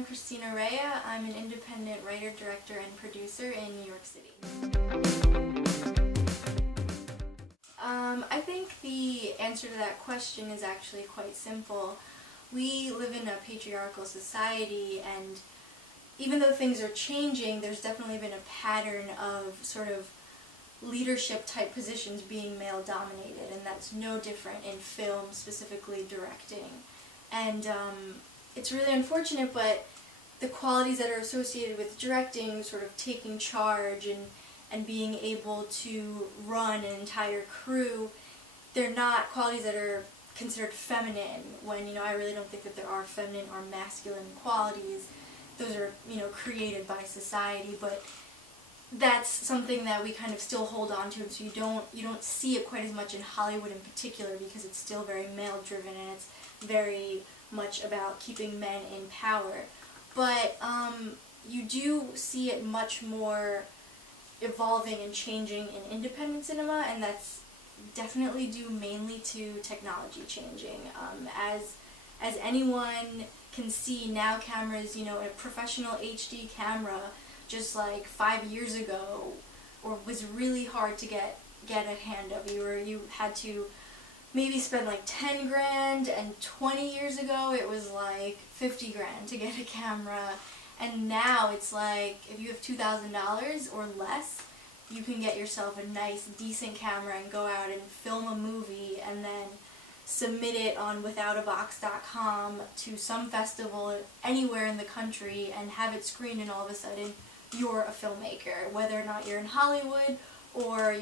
I'm Christina Raia. I'm an independent writer, director, and producer in New York City. I think the answer to that question is actually quite simple. We live in a patriarchal society, and even though things are changing, there's definitely been a pattern of sort of leadership type positions being male dominated, and that's no different in film, specifically directing. And it's really unfortunate, but the qualities that are associated with directing, sort of taking charge and being able to run an entire crew, they're not qualities that are considered feminine, when, I really don't think that there are feminine or masculine qualities. Those are, created by society, but that's something that we kind of still hold on to, and so you don't see it quite as much in Hollywood in particular, because it's still very male driven and it's very much about keeping men in power. But you do see it much more evolving and changing in independent cinema, and that's definitely due mainly to technology changing. As anyone can see now, cameras, a professional HD camera just like 5 years ago was really hard to get a hand of. You had to maybe spend like 10 grand, and 20 years ago it was like 50 grand to get a camera, and now it's like if you have $2,000 or less, you can get yourself a nice decent camera and go out and film a movie and then submit it on withoutabox.com to some festival anywhere in the country and have it screened, and all of a sudden you're a filmmaker, whether or not you're in Hollywood or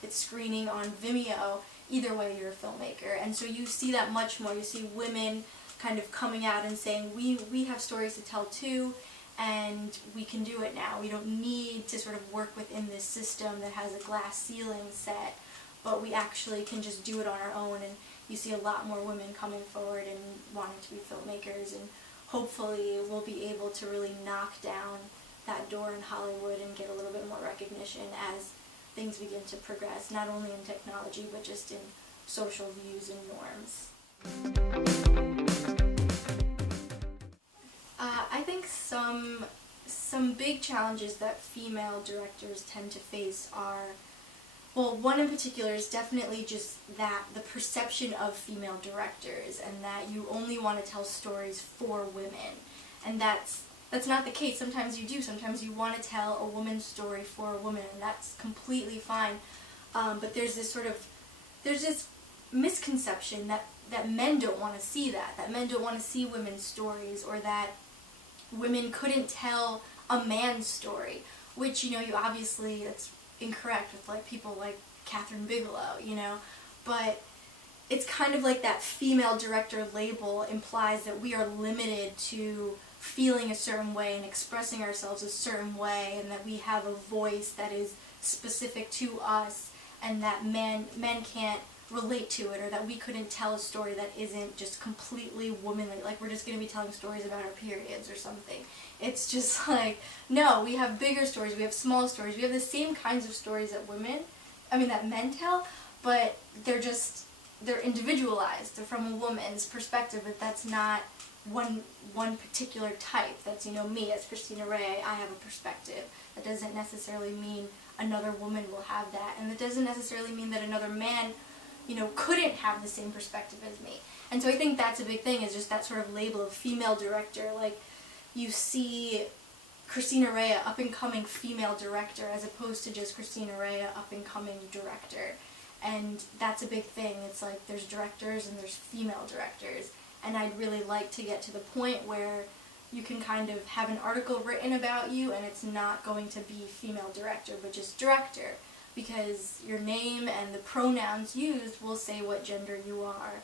it's screening on Vimeo. Either way, you're a filmmaker. And so you see that much more. You see women kind of coming out and saying, we have stories to tell too, and we can do it now. We don't need to sort of work within this system that has a glass ceiling set, but we actually can just do it on our own. And you see a lot more women coming forward and wanting to be filmmakers, and hopefully we'll be able to really knock down that door in Hollywood and get a little bit more recognition as things begin to progress, not only in technology, but just in social views and norms. I think some big challenges that female directors tend to face are, well, one in particular is definitely just that the perception of female directors, and that you only want to tell stories for women, and that's not the case. Sometimes you do. Sometimes you want to tell a woman's story for a woman, and that's completely fine. But there's this misconception that men don't want to see that men don't want to see women's stories, or that women couldn't tell a man's story, which, you obviously, that's incorrect with like people like Catherine Bigelow, but it's kind of like that female director label implies that we are limited to feeling a certain way and expressing ourselves a certain way, and that we have a voice that is specific to us, and that men can't relate to it, or that we couldn't tell a story that isn't just completely womanly, like we're just going to be telling stories about our periods or something. It's just like, no, we have bigger stories, we have small stories, we have the same kinds of stories that men tell, but they're individualized, they're from a woman's perspective, but that's not one particular type. That's, me as Christina Raia, I have a perspective. That doesn't necessarily mean another woman will have that, and that doesn't necessarily mean that another man, couldn't have the same perspective as me. And so I think that's a big thing, is just that sort of label of female director. Like, you see Christina Raia, up-and-coming female director, as opposed to just Christina Raia, up-and-coming director. And that's a big thing. It's like there's directors and there's female directors. And I'd really like to get to the point where you can kind of have an article written about you and it's not going to be female director, but just director, because your name and the pronouns used will say what gender you are,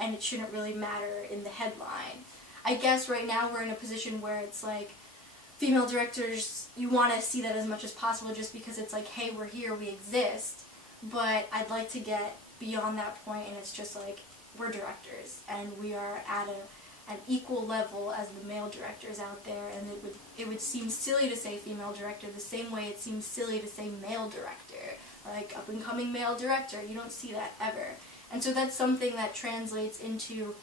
and it shouldn't really matter in the headline. I guess right now we're in a position where it's like female directors, you want to see that as much as possible, just because it's like, hey, we're here, we exist, but I'd like to get beyond that point, and it's just like, we're directors, and we are at an equal level as the male directors out there, and it would seem silly to say female director the same way it seems silly to say male director, like up-and-coming male director. You don't see that ever. And so that's something that translates into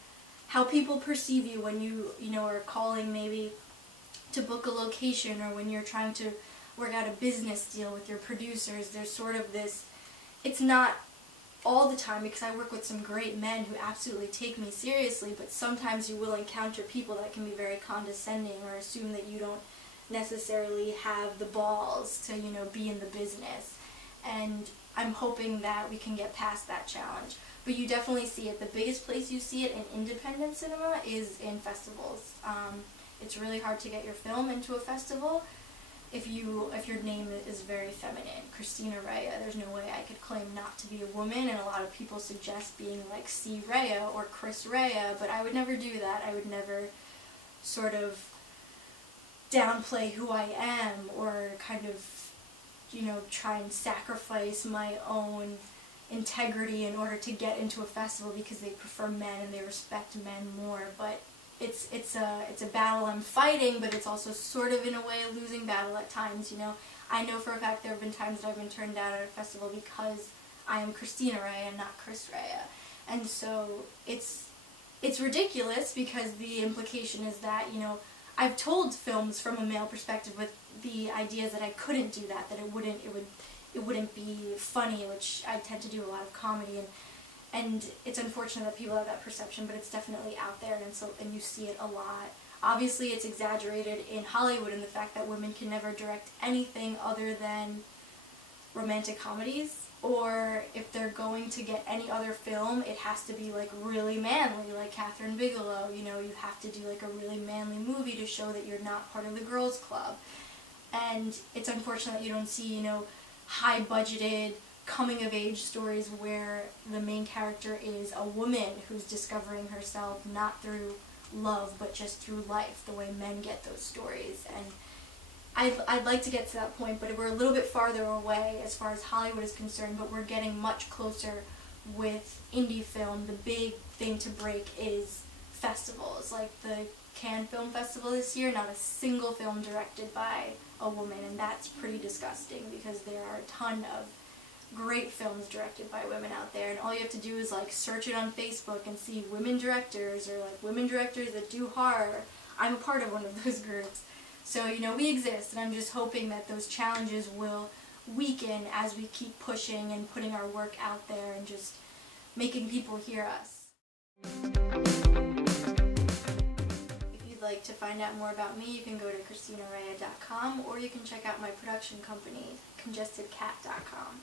how people perceive you when you are calling maybe to book a location, or when you're trying to work out a business deal with your producers, there's sort of this, it's not all the time, because I work with some great men who absolutely take me seriously, but sometimes you will encounter people that can be very condescending or assume that you don't necessarily have the balls to, be in the business. And I'm hoping that we can get past that challenge. But you definitely see it. The biggest place you see it in independent cinema is in festivals. It's really hard to get your film into a festival if your name is very feminine. Christina Raia, there's no way I could claim not to be a woman, and a lot of people suggest being like C. Raia or Chris Raia, but I would never do that. I would never sort of downplay who I am, or kind of, try and sacrifice my own integrity in order to get into a festival because they prefer men and they respect men more. But it's a battle I'm fighting, but it's also sort of in a way a losing battle at times. I know for a fact there have been times that I've been turned down at a festival because I am Christina Raia and not Chris Raia, and so it's ridiculous because the implication is that I've told films from a male perspective with the ideas that I couldn't do that it wouldn't be funny, which I tend to do a lot of comedy, and it's unfortunate that people have that perception, but it's definitely out there, and you see it a lot. Obviously, it's exaggerated in Hollywood in the fact that women can never direct anything other than romantic comedies, or if they're going to get any other film, it has to be like really manly, like Catherine Bigelow. You have to do like a really manly movie to show that you're not part of the girls' club. And it's unfortunate that you don't see, high-budgeted coming-of-age stories where the main character is a woman who's discovering herself not through love but just through life, the way men get those stories. And I'd like to get to that point, but we're a little bit farther away as far as Hollywood is concerned, but we're getting much closer with indie film. The big thing to break is festivals, like the Cannes Film Festival this year, not a single film directed by a woman, and that's pretty disgusting because there are a ton of great films directed by women out there, and all you have to do is like search it on Facebook and see women directors, or like women directors that do horror. I'm a part of one of those groups. So, we exist, and I'm just hoping that those challenges will weaken as we keep pushing and putting our work out there and just making people hear us. If you'd like to find out more about me, you can go to ChristinaRaia.com, or you can check out my production company, CongestedCat.com.